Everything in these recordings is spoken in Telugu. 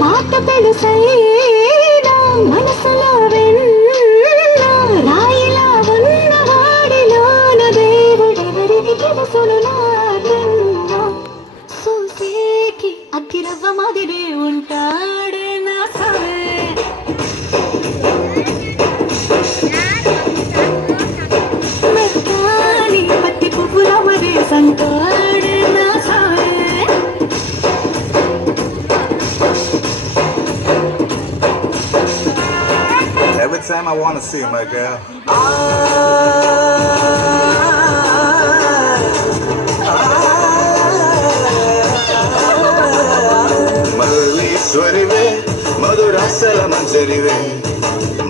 మాట తెలుసైనా మనసులో వెన్న రాయిలా ఉన్నవాడిలోన దేవుడెవరికి తెలుసును నాకన్నా సూసేకి అగ్గిరవ్వ మాదిరి ఉంటాడే నా సవే మెత్తాని పత్తి పువ్వుల మరే సంటాడే నా సవే Every time I want to see my girl. Madhurishwarive, madhurasala manjarive,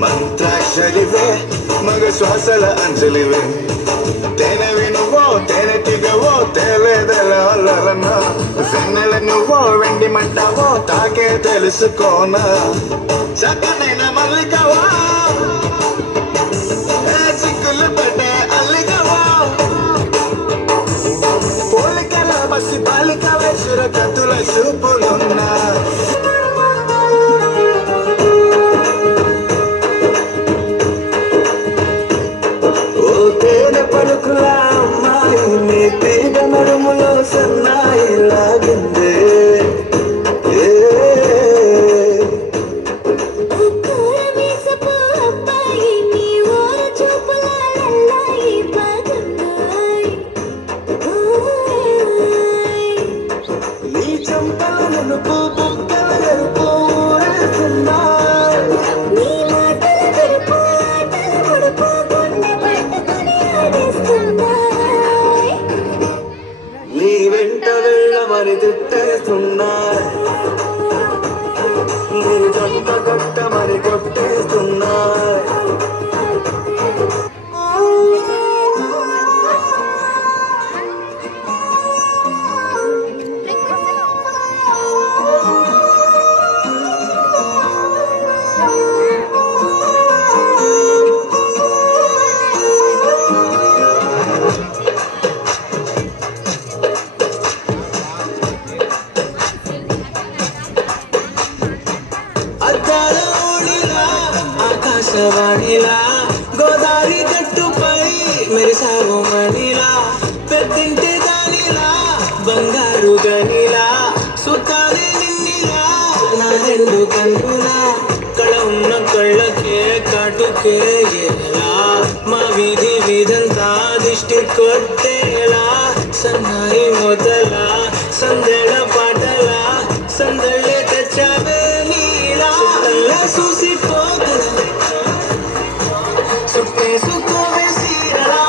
mantrasharive, magashwasala anjalive. Tene vinuvo, tene tigavo, teledela allarana. Vennela nuvo, vendi mantavo, taake telusukona. Chakanaina mallikava, chikulu pade alligava. Polikala basi balikave, surakatula supulunna. O tene palukula ammayi, nee teega nadumulo sannayi laginde. నీ వెంట వెళ్ళమని తిట్టేస్తున్నాయి, నీ జంట కట్టమని కొట్టేస్తున్నాయి. ఆకాశవాణిలా గోదావరి గట్టుపై మెరిసావు మణిలా పెద్దింటి దానిలా బంగారు గనిలా సుతానే నిన్నిలా నా రెండు కన్నులా కళ ఉన్న కళ్ళకే కాటుకే ఎలా మా వీధి వీధంతా దిష్టి కొట్టేలా సన్నాయి మొదల సందెళ పాటల సందళ్ళే తెచ్చావే నీలా చూసిపోగల సుట్టేసుకోవే సీరలా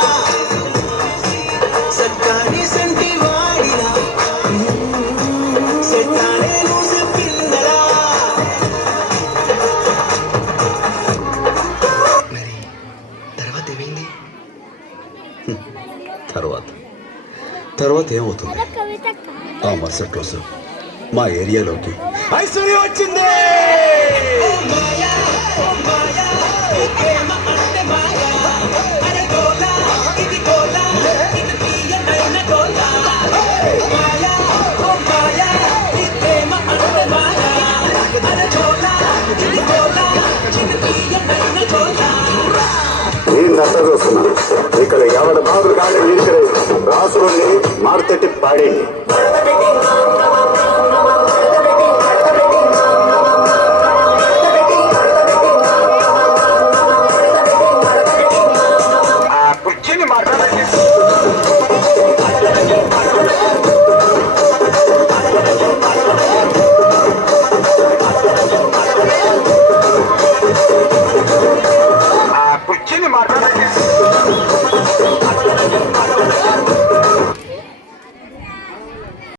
సక్కాని సంటి వాడిలా సెట్టానే నువ్వు పిల్లలా. మరి తర్వాత ఏమైంది? తర్వాత ఏమవుతుంది? ఆ మరుసటి రోజు మా ఏరియాలోకి ఐశ్వర్య వచ్చింది. చూస్తున్నా ఇక్కడ ఎవరి బాబు కానీ రాసుకొని మారుతట్టి పాడేయండి.